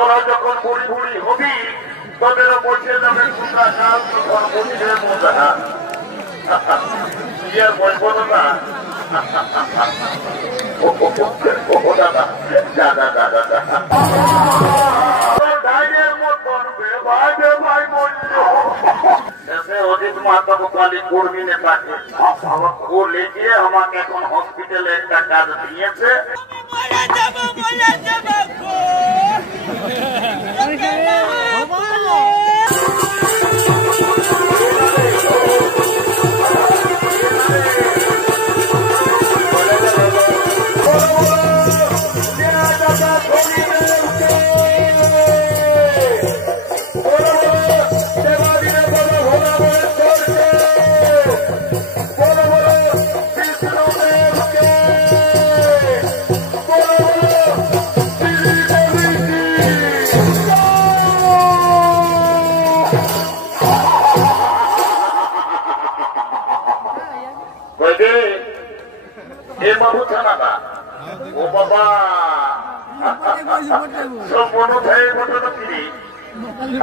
তোরা যখন বুড়ি বুড়ি হবি তোদেরও বসে যাবে সুন্দর কাল তখন বুঝিয়ে মজা কি আর বলবো না দাদা দাদা দাদা ডাইরের মতন ভাই ভাই বলল অজিত মাহাতো কালী কর্মী নেতাকে ও লেগিয়ে আমাকে এখন হসপিটালে একটা কাজ দিয়েছে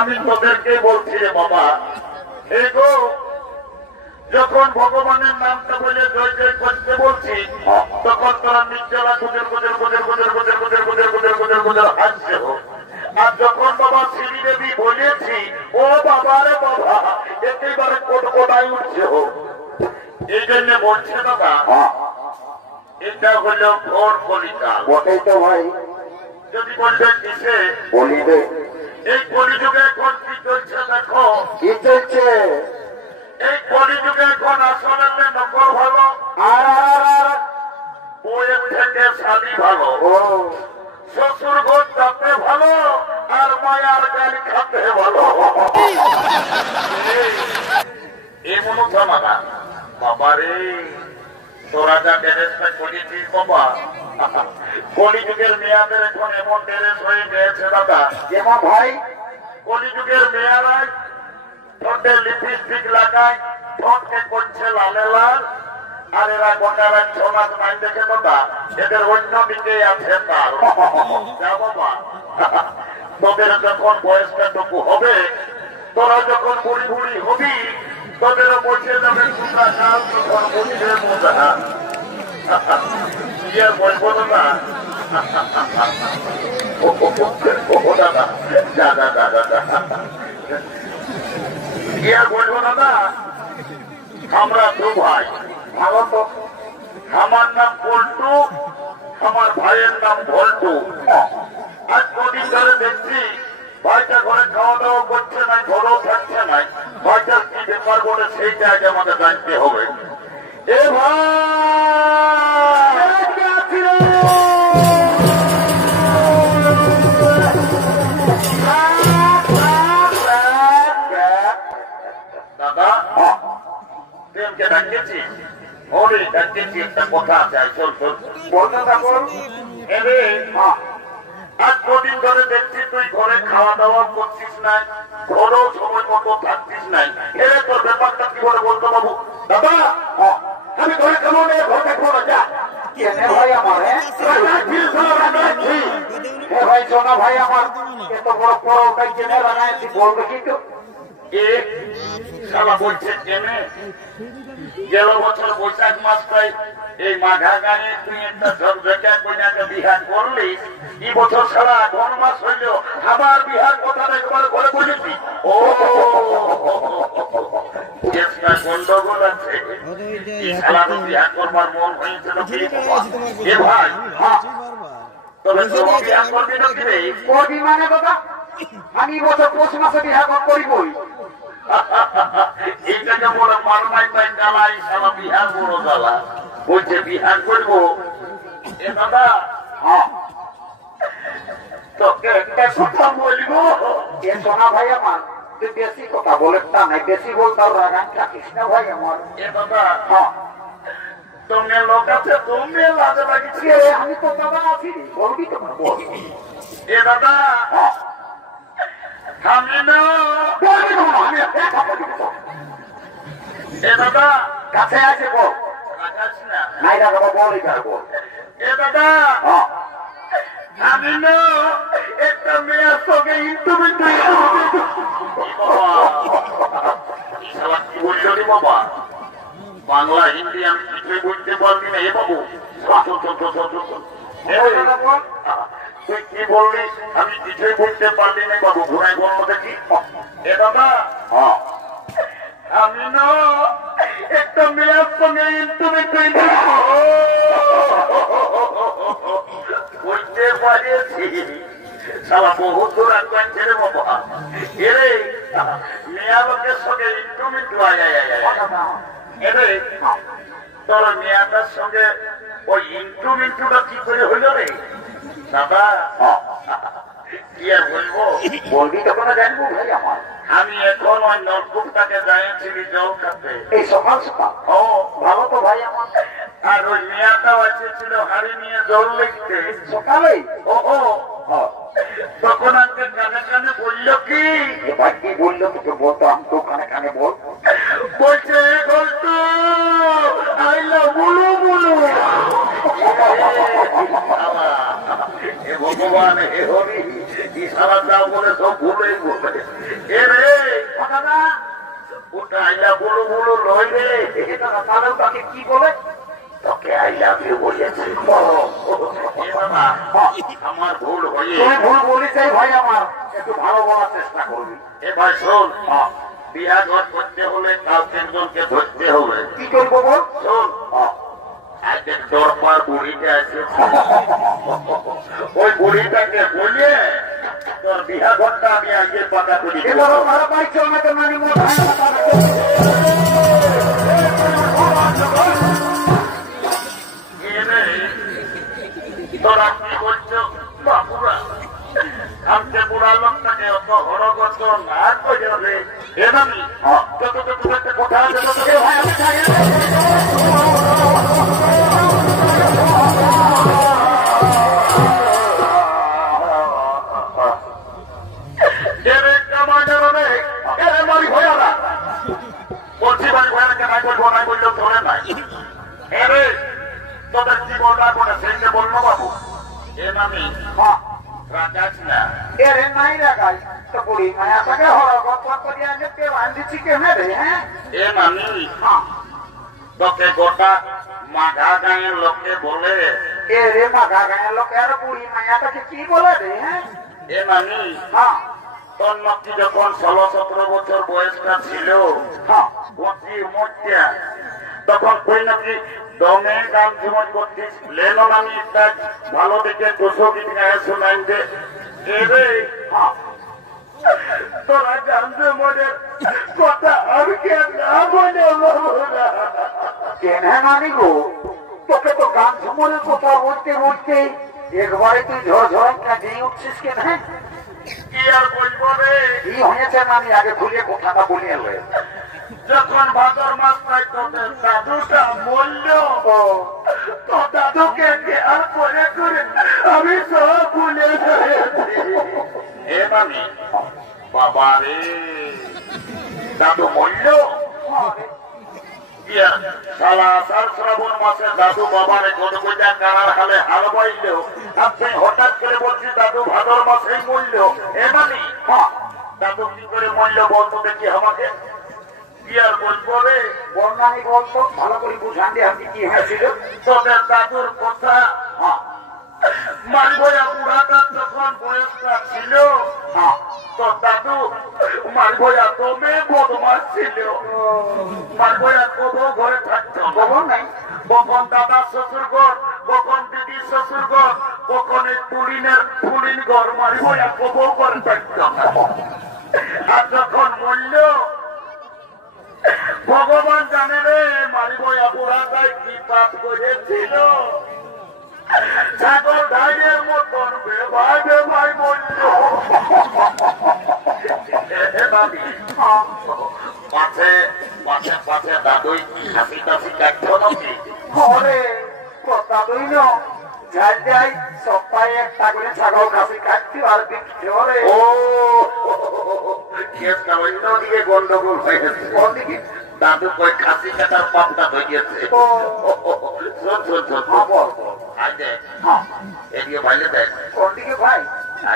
আমি তোদেরকে বলছি রে বাবা এগো যখন ভগবানের নামটা বলে জয় জয় করতে বলছি তখন তোরা নিচলা গুজর গুজর গুজর গুজর গুজর গুজর গুজর গুজর গুজর গুজর হাসছে হোক আর যখন বাবা শ্রীদেবী বলেছি ও বাবা রে বাবা একেবারে কোটায় উঠছে হোক এই জন্য বলছে বাবা এটা হলো ঘোর কলিকা বটেই তো ভাই যদি বলবে কিসে বলিবে এই কলিযুগে এখন কি চলছে দেখো কি চলছে এই কলিযুগে এখন আসলে নকল ভালো আর বইয়ের থেকে শালি ভালো শ্বশুর ঘর যাতে ভালো আর মায়ার গাড়ি খাতে ভালো এমন জামানা বাবা রে তোরা যা ড্রেসটা করেছিস বাবা কলিযুগের মেয়াদের এখন এমন ড্রেস হয়ে গেছে দাদা এমন ভাই কলিযুগের মেয়ারাই ঠোঁটে লিপস্টিক লাগায় ঠোঁটকে করছে লালে লাল আর এরা গোটা রাত ছমাস মাইন দেখে দাদা এদের অন্য দিকে আছে তার যা বাবা তোদের যখন বয়সটা টুকু হবে তোরা যখন বুড়ি বুড়ি হবি তোদেরও বসে যাবে সুন্দর কাল তখন বুঝিয়ে মজা কি আর বলবো না দাদা দাদা দাদা দাদা কি আর বলবো দাদা আমরা দু ভাই ভালো তো আমার নাম পল্টু আমার ভাইয়ের নাম ভল্টু আজ কদিন ধরে দেখছি ভাইটা ঘরে খাওয়া দাওয়া করছে না ঘরেও থাকছে না ভাইটার কি ব্যাপার বলে সেইটা আগে আমাদের জানতে হবে এ ভাই দাদা প্রেমকে ডাকিয়েছিস হরে ডাকিয়েছি একটা কথা আছে চল চল বলতে থাকুন এরে আজ কদিন ধরে দেখছি তুই ঘরে খাওয়া দাওয়া করছিস না ঘরেও সময় মতো থাকছিস নাই এরে তোর ব্যাপারটা কি করে বলতো বাবু দাদা আমি ঘরে খাবো না ঘরে থাকবো না যা ভাই আমার ভাই সোনা ভাই আমার এত বড় পরোটাই কেনে বানাইছি বলবে কিন্তু শালা বলছে কেনে গেল বছর বৈশাখ মাস প্রায় এই মাঘা গায়ে তুই একটা ঝকঝকা কইনাকে বিহার করলিস এই বছর সারা ঘন মাস হইল আবার বিহার কথাটা একবার করে বলেছি ও গন্ডগোল আছে শালারও বিহার করবার মন হয়েছিল এ ভাই তবে তোর বিহার করবি না কি রে করবি মানে বাবা আমি বছর পৌষ মাসে বিহার করিবই এইটাকে বলে মারমাই পাই জ্বালাই সারা বিহার বড় জ্বালা বলছে বিহার করবো এ দাদা তোকে একটা কথা বলবো এ সোনা ভাই আমার তুই বেশি কথা বলে তা নাই বেশি বলতে রাগান থাকিস না ভাই আমার এ দাদা তুমি লোক আছে তুমি লাজে লাগিয়েছি আমি তো দাদা আছি বলবি তোমার বল এ দাদা আমি না এ দাদা কাছে আছে বল নাই দাদা বল বল এ দাদা আমি না একটা মেয়ের সঙ্গে ইন্টুমিন্টু কি বললো রে বাবা? বাংলা হিন্দি আমি কিছুই বুঝতে পারছি না। এ বাবু তুই কি বললি? আমি কিছুই বুঝতে পারলি না বাবু। ঘুরাই বলবো দেখি। এ বাবা আমি না একটা মেয়ের সঙ্গে ইন্টুমিন্টু বুঝতে পারিয়েছি। সারা বহু দূর আগে ছেড়ে বাবা এরে মেয়া লোকের সঙ্গে ইন্টুমিন্টু এরে তোর মেয়াটার সঙ্গে ওই ইন্টুমিন্টুটা কি করে হইল রে দাদা? কি আর বলবো? বলবি তখন জানবো ভাই আমার। আমি এখন ওই নলকূপটাকে যাইছিলি জল খাতে এই সকাল সকাল। ও ভালো তো ভাই আমার। আর ওই মেয়াটাও এসেছিল হাড়ি নিয়ে জল লিখতে সকালে। ও তখন আমাকে কানে কানে বললো কি? ভাই কি বললো তোকে বলতো? আমি তো কানে কানে বল বলছে বলতো আইলা বলো বলো। হে ভগবান হে হরি ইশারা দাও বলে সব ভুলেই বলে। এ রে ওটা আইলা বলো বলো লয় রে। তাহলে তাকে কি বলে? তোকে আই লাভ ইউ বলেছে। আমার ভুল হয়ে ভুল বলিস ভাই আমার। একটু ভালো বলার চেষ্টা করবি। এ ভাই শোন, বিয়া ঘর করতে হলে কাউকে একজনকে ধরতে হবে। কি করবো বল? শোন আজকের দরবার বুড়িটা আছে, ওই বুড়িটাকে বলিয়ে তোর বিয়া ঘরটা আমি আগে পাকা করি। তোরা কি বলছো বাপুরা? আমাকে বুড়া লোকটাকে অত হরগত না করে এমনি কোথায় বলছি বাড়ি ভয়াকে নাই বলবো নাই বললেও ধরে নাই। এরে তোদের কি বলবা বলে সেটা বললো বাবু। এ নামি রাজাস না এরে নাই রাখাই তো বুড়ি মায়াটাকে হরগত করিয়া আনতে বাঁধিছি কেমনে রে? হ্যাঁ এ নামি তোকে গোটা মাঘা গাঁয়ের লোকে বলে। এ রে মাঘা গাঁয়ের লোকে আর বুড়ি মায়াটাকে কি বলে রে? হ্যাঁ এ নামি তোর নাকি যখন 16-17 বছর বয়সটা ছিল তখন কই নাকি দমে গান জীবন করতিস। লেনো আমি একটা ভালো দেখে 200 গীত গায়ে শোনাই দে। এরে তোরা জানতে মনে কথা আমি কেন না বলে কেন মানি গো? তোকে তো গান ঝুমরের কথা বলতে বলতে একবারে তুই ঝড় কাটিয়ে উঠছিস কেন? কি আর বলবো রে? কি হয়েছে আমি আগে খুলে কথাটা বলিয়ে এলো। যখন ভাদর মাস পাই তোদের দাদুটা মরল, তো দাদুকে আর করে করে আমি সব ভুলে গেছি। এ মামি বাবা রে, দাদু মরল? শ্রাবণ মাসে দাদু বাবারে গদগজা কারার হালে হাল বাইল। আপনি হঠাৎ করে বলছি দাদু ভাদর মাসেই মরল। এ মানি দাদু কি করে মরল বলতো দেখি আমাকে। কি আর বলবো রে? বর্ণানি বলতো ভালো করে বুঝান দিয়ে আপনি কি হয়েছিল। তোদের দাদুর কথা মারিবয়া বুড়াটার যখন বয়সটা ছিল তোর দাদু মারিবয়া দমে বদমাস ছিল। মারিবয়া কবো ঘরে থাকতো, কখন নাই কখন দাদার শ্বশুর ঘর, কখন দিদির শ্বশুর ঘর, কখন এই তুলিন ঘর মারিবয়া কবো ঘরে থাকতো। আর যখন মূল্য ভগবান জানে রে মারিবয়া বুড়াটাই কি পাপ করেছিল। ছাগল ধাইয়ের মতন বেভাই বলল। পাশে পাশে পাশে দাদুই হাসি টাসি কাটতো নাকি? দাদুই না যাই যাই সপ্তাহে একটা করে ছাগল খাসি কাটছি আর বিক্রি। ও অন্যদিকে গন্ডগোল হয়ে গেছে। ওদিকে দাদু কই খাসি কাটার পাপটা হয়ে গেছে। দেখ এদিকে ভাইলে দেখ কোন দিকে ভাই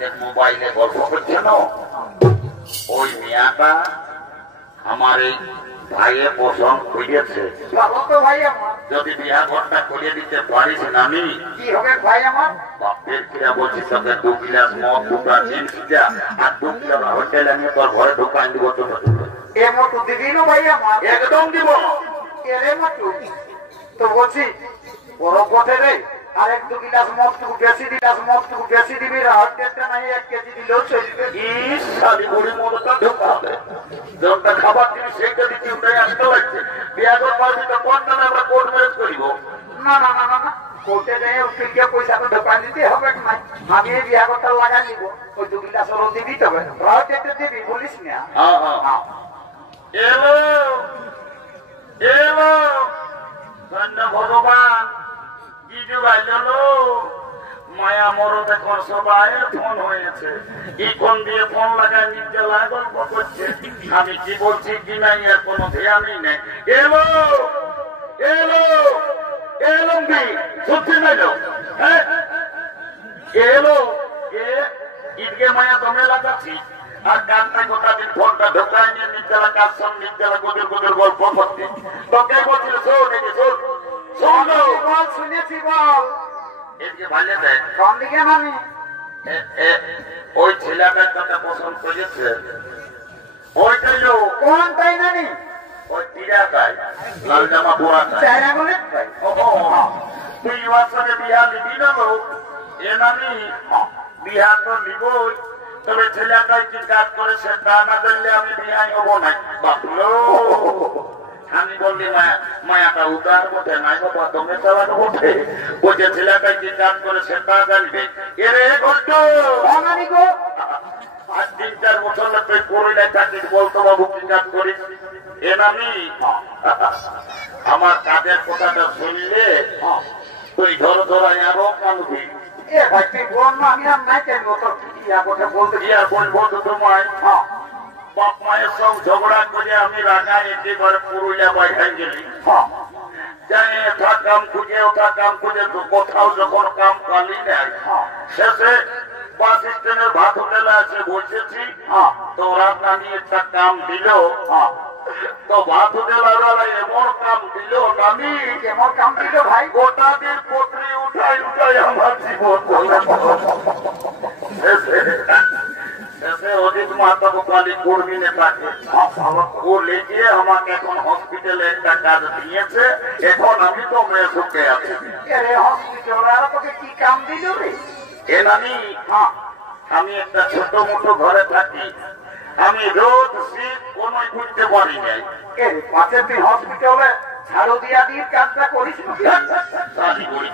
দেখ মোবাইলে গল্প করছে না ওই মেয়াটা আমার এই ভাইয়ের পছন্দ হয়েছে ভালো তো ভাই আমার যদি বিয়া ঘরটা করিয়ে দিতে পারিস না আমি কি হবে ভাই আমার বাপের কিরা বলছি তোকে 2 গিলাস মদ 2টা জিনিস যা আর 2 কিলো হোটেলে নিয়ে তোর ঘরে ঢুকাই দিব তো এ মতো দিবি না ভাই আমার একদম দিব এরে মতো তো বলছি বড় পথে রে আর 1-2 গিলাস মদ টুকু বেশি দিবি হাতেরটা নাই 1 কেজি দিলেও চলবে ইস শালি বুড়ি মদটা ঢুকাবে যতটা খাবার দিবি সেইটা দিচ্ছি ওটাই আসতে লাগছে বিয়া ঘর পারবি তো কোন নামে আমরা কোর্ট ম্যারেজ করিব না না না না না কোর্টে যাই উকিলকে পয়সা তো দোকান দিতে হবে না আমি এই বিয়া করতে লাগাই নিব ওই 2 গিলাস ওর দিবি তবে হাতেরটা দিবি বলিস না হ্যাঁ হ্যাঁ এলো এলো ধন্য ভগবান কি যুগাইল মায়া মরদ এখন সবাই ফোন হয়েছে কি কোন দিয়ে ফোন লাগায় নিজেলা গল্প করছে আমি কি বলছি কি নাই আর কোনো ধ্যানই নেই এলো এলো এলো কি সত্যি নাই হ্যাঁ এলো ঈদকে মায়া দমে লাগাচ্ছি আর কানটা গোটা দিন ফোনটা ঢোকায় নিয়ে নিজেলা কাজ সব নিজেলা গোদের গোদের গল্প করতে তোকে বলছিল শোন একে শোন বল শুনেছি বল এদিকে ভালো দেখ কোন দিকে নামি ওই ছেলেটার কথা পছন্দ করেছে ওইটাই কোনটাই নানি ওই টিরাটাই লাল জামা পরাটাই চাইনা বলে তুই ওর সঙ্গে বিহা নিবি না এ নামি বিহা তো নিবই তবে ছেলেটাই কি কাজ করেছে তা না জানলে আমি বিহাই হবো না বাপলো আমি বললি মায়াটা উদার বোধে নাই বাবা তোমরা চালানো বোধে বলছে ছেলেটাই কি কাজ করেছে তা জানবে এরে ঘট্ট আজ 3-4 বছর তুই করলে থাকিস বলতো বাবু কি কাজ করিস এ নামি আমার কাজের কথাটা শুনলে তুই ধরো ধরাই আরো কাঁদবি বাপ মায়ের সব ঝগড়া করে আমি রাঙা এতে ঘরে পুরুলিয়া বাইরে গেলি জানি এটা কাম খুঁজে ওটা কাম খুঁজে কোথাও যখন কাম পালি নাই শেষে বাস স্ট্যান্ডের ভাত হোটেলে আছে বসেছি তো ওরা নামি একটা কাম দিল তো ভাত হোটেল এমন কাম দিল নামি এমন কাম দিল ভাই গোটা দিন পত্রী উঠাই আমার জীবন শেষে অজিত মাতা গোপালী কর্মী নেতাকে ও লেগে আমাকে এখন হসপিটালে একটা কাজ দিয়েছে এখন আমি তো মেয়ে সুখে আছি হসপিটাল কি কাম দিল রে এ নামি আমি একটা ছোট মোটো ঘরে থাকি আমি রোদ শীত কোন ঘুরতে পারি নাই পাশে তুই হসপিটালে ঝাড়ু দিয়া দিয়ে কাজটা করিস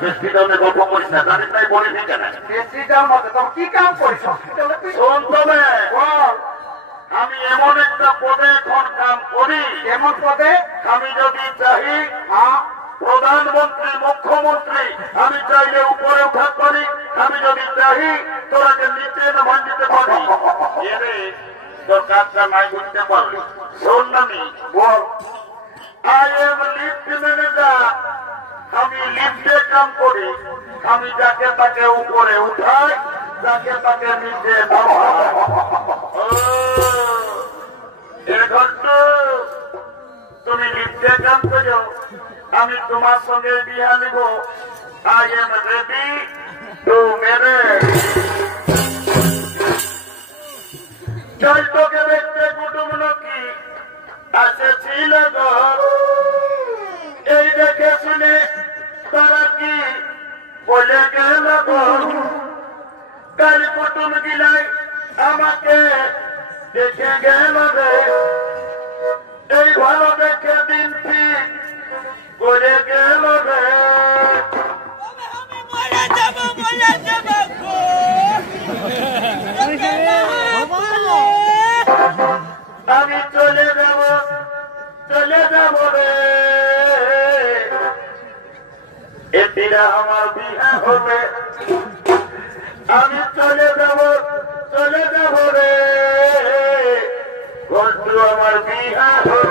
হসপিটালে গল্প করিস না জানিস নাই বলিস কেন কি কাম করিস হসপিটালে শোন তবে আমি এমন একটা পদে এখন কাম করি এমন পদে আমি যদি চাই প্রধানমন্ত্রী মুখ্যমন্ত্রী আমি চাইলে উপরে উঠাতে পারি আমি যদি চাই তোরাকে নিচে নামান দিতে পারি এরে তোর কাজটা নাই করতে পারলি শোন নামি বল আই এম লিফট ম্যানেজার আমি লিফটে কাম করি আমি যাকে তাকে উপরে উঠাই যাকে তাকে নিচে নামাই তুমি লিফটে কাম করো আমি তোমার সঙ্গে বিয়া নিব I am ready to marriage চৈতকে দেখতে কুটুম নাকি আসেছিল ঘর এই দেখে শুনে তারা কি বলে গেল ঘর কাল কুটুম গিলাই আমাকে দেখে গেল রে এই ভালো দেখে দিন ঠিক করে গেল রে আমি চলে যাব রে এটিরা আমার বিয়া হবে আমি চলে যাব রে ঘটু আমার বিয়া হবে